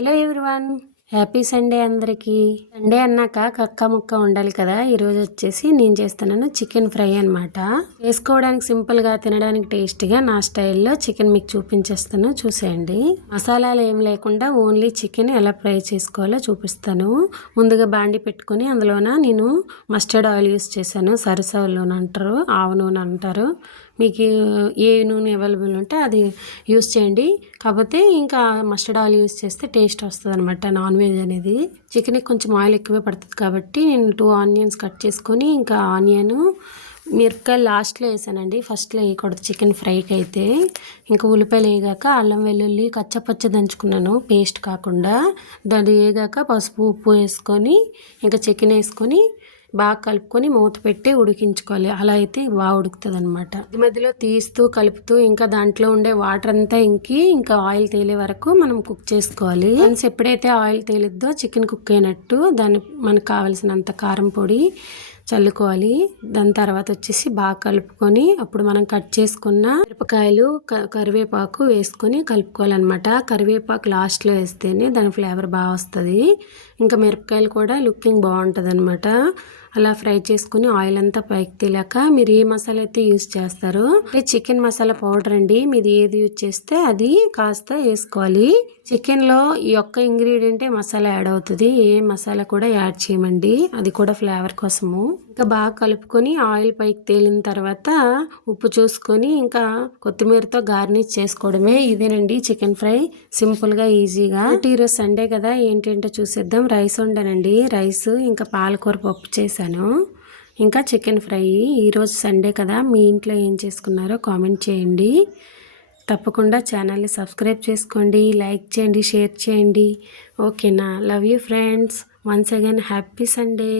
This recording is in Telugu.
హలో ఎవ్రీవన్, హ్యాపీ సండే అందరికీ. సండే అన్నాక కక్క ముక్క ఉండాలి కదా. ఈరోజు వచ్చేసి నేను చేస్తున్నాను చికెన్ ఫ్రై అనమాట. చేసుకోవడానికి సింపుల్గా, తినడానికి టేస్టీగా నా స్టైల్లో చికెన్ మీకు చూపించేస్తాను, చూసేయండి. మసాలాలు ఏం లేకుండా ఓన్లీ చికెన్ ఎలా ఫ్రై చేసుకోవాలో చూపిస్తాను. ముందుగా బాండి పెట్టుకొని అందులోన నేను మస్టర్డ్ ఆయిల్ యూస్ చేశాను. సరసా నూనె అంటారు, ఆవ నూనె అంటారు. మీకు ఏ నూనె అవైలబుల్ ఉంటే అది యూస్ చేయండి. కాకపోతే ఇంకా మస్టర్డ్ ఆయిల్ యూస్ చేస్తే టేస్ట్ వస్తుంది అనమాట నాన్ వెజ్ అనేది. చికెన్కి కొంచెం ఆయిల్ ఎక్కువే పడుతుంది కాబట్టి నేను 2 ఆనియన్స్ కట్ చేసుకొని, ఇంకా ఆనియన్ మిరపకాయలు లాస్ట్లో వేసానండి, ఫస్ట్లో వేయకూడదు చికెన్ ఫ్రైకి అయితే. ఇంకా ఉల్లిపాయలు వేయగాక అల్లం వెల్లుల్లి కచ్చపచ్చ దంచుకున్నాను, పేస్ట్ కాకుండా. దాన్ని వేయగాక పసుపు ఉప్పు వేసుకొని ఇంకా చికెన్ వేసుకొని బాగా కలుపుకొని మూత పెట్టి ఉడికించుకోవాలి. అలా అయితే బాగా ఉడుకుతుంది అనమాట. మధ్యలో తీస్తూ కలుపుతూ ఇంకా దాంట్లో ఉండే వాటర్ అంతా ఇంకా ఆయిల్ తేలే వరకు మనం కుక్ చేసుకోవాలి. వన్స్ ఎప్పుడైతే ఆయిల్ తేలిద్దో చికెన్ కుక్ అయినట్టు, దాన్ని మనకు కావాల్సినంత కారం పొడి చల్లుకోవాలి. దాని తర్వాత వచ్చేసి బాగా కలుపుకొని అప్పుడు మనం కట్ చేసుకున్న మిరపకాయలు కరివేపాకు వేసుకొని కలుపుకోవాలన్నమాట. కరివేపాకు లాస్ట్లో వేస్తేనే దాని ఫ్లేవర్ బాగా వస్తుంది. ఇంకా మిరపకాయలు కూడా లుకింగ్ బాగుంటుంది అనమాట. అలా ఫ్రై చేసుకుని ఆయిల్ అంతా పైకి తేలాక మీరు ఏ మసాలా అయితే యూస్ చేస్తారో, చికెన్ మసాలా పౌడర్ అండి, మీది ఏది యూజ్ చేస్తే అది కాస్త వేసుకోవాలి. చికెన్లో ఈ ఒక్క ఇంగ్రీడియంటే మసాలా యాడ్ అవుతుంది, ఏ మసాలా కూడా యాడ్ చేయమండి, అది కూడా ఫ్లేవర్ కోసము. ఇంకా బాగా కలుపుకొని ఆయిల్ పైకి తేలిన తర్వాత ఉప్పు చూసుకొని ఇంకా కొత్తిమీరతో గార్నిష్ చేసుకోవడమే. ఇదేనండి చికెన్ ఫ్రై, సింపుల్గా ఈజీగా. ఈరోజు సండే కదా, ఏంటంటో చూసేద్దాం. రైస్ వండానండి, రైస్ ఇంకా పాలకూర పప్పు చేశాను, ఇంకా చికెన్ ఫ్రై. ఈరోజు సండే కదా, మీ ఇంట్లో ఏం చేసుకున్నారో కామెంట్ చేయండి. తప్పకుండా ఛానల్ని సబ్స్క్రైబ్ చేసుకోండి, లైక్ చేయండి, షేర్ చేయండి. ఓకేనా? Love you friends. Once again happy Sunday.